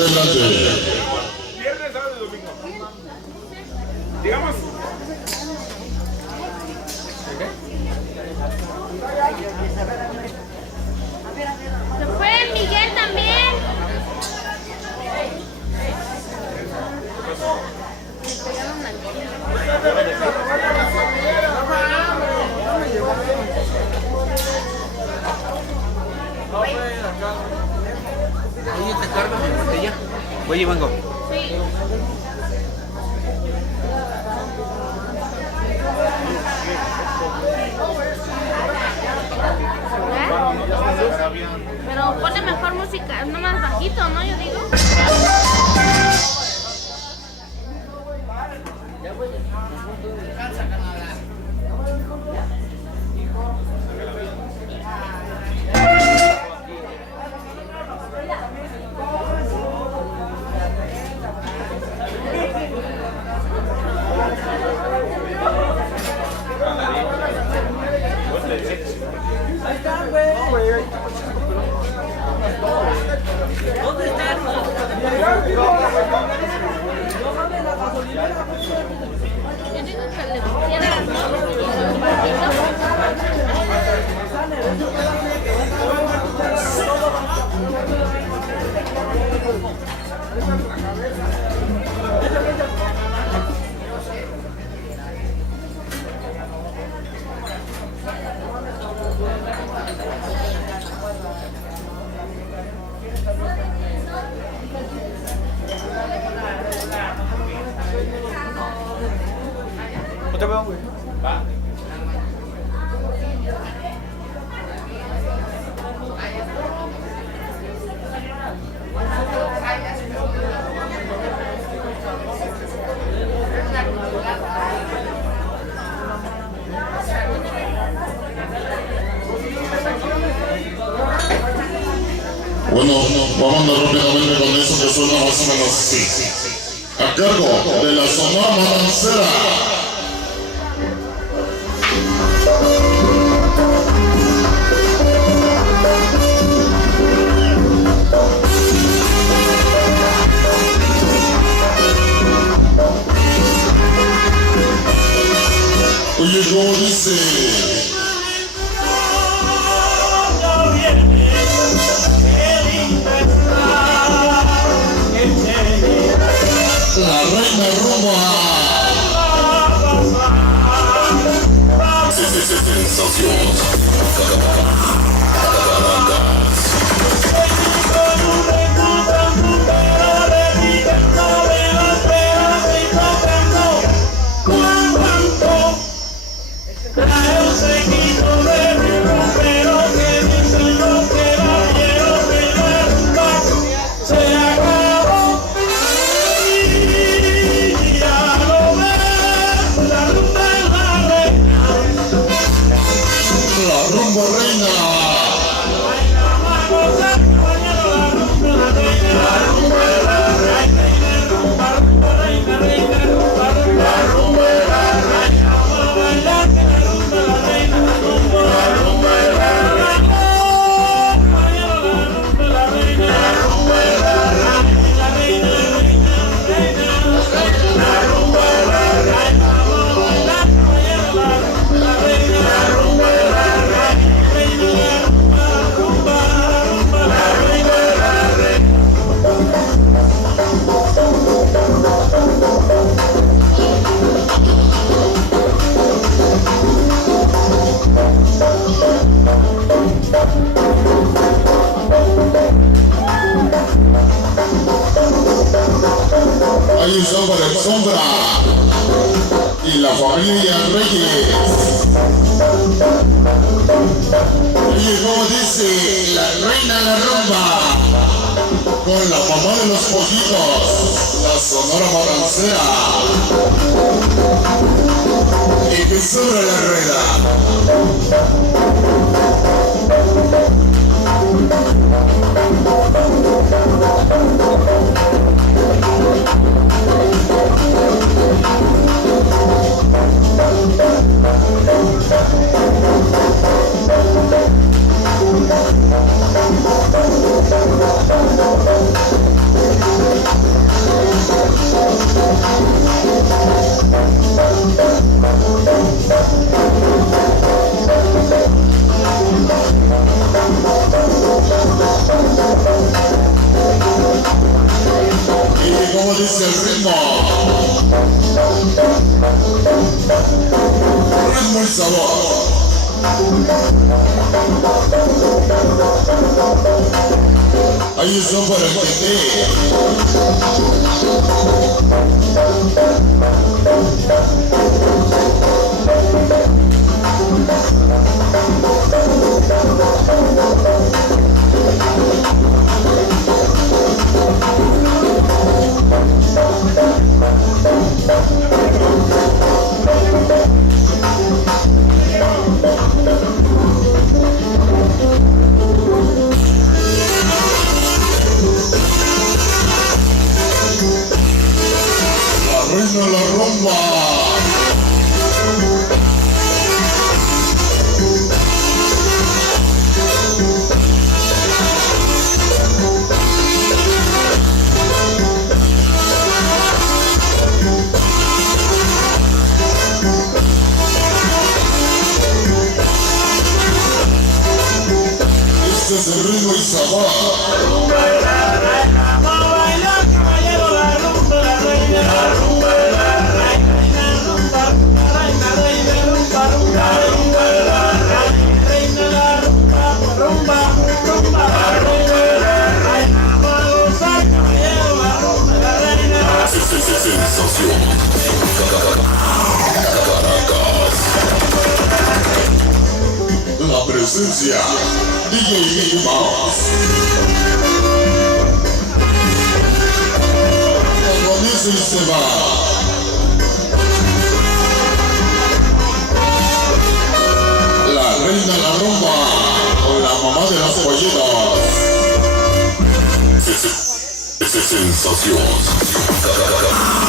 adelante. Viernes, sábado y domingo. Digamos. Se fue Miguel también. Oye, ¿te cargas mi botella? Oye, vengo. Sí. Pero pone mejor música, no más bajito, ¿no? Yo digo. ¿Dónde están? Yo digo que le pusieran bajito. No te veo, güey. Va. Bueno, vámonos rápidamente con eso que suena más o menos así. A cargo de la Sonora Matancera. Oye, ¿cómo dice? La reina rumba. Sensación. Ahí está para el Sombra y la familia Reyes. Oye, como dice la reina de la rumba, con la mamá de los poquitos, la Sonora Matancera. Y que sobra la rueda. como dice el ritmo. Ritmo y sabor. Ahí está para el reina la rumba. Este es el ritmo y sabor. Sensación. La presencia DJ Mickey Mouse. Como dice y se va. La reina la rumba con la mamá de los pollitos. Sensación.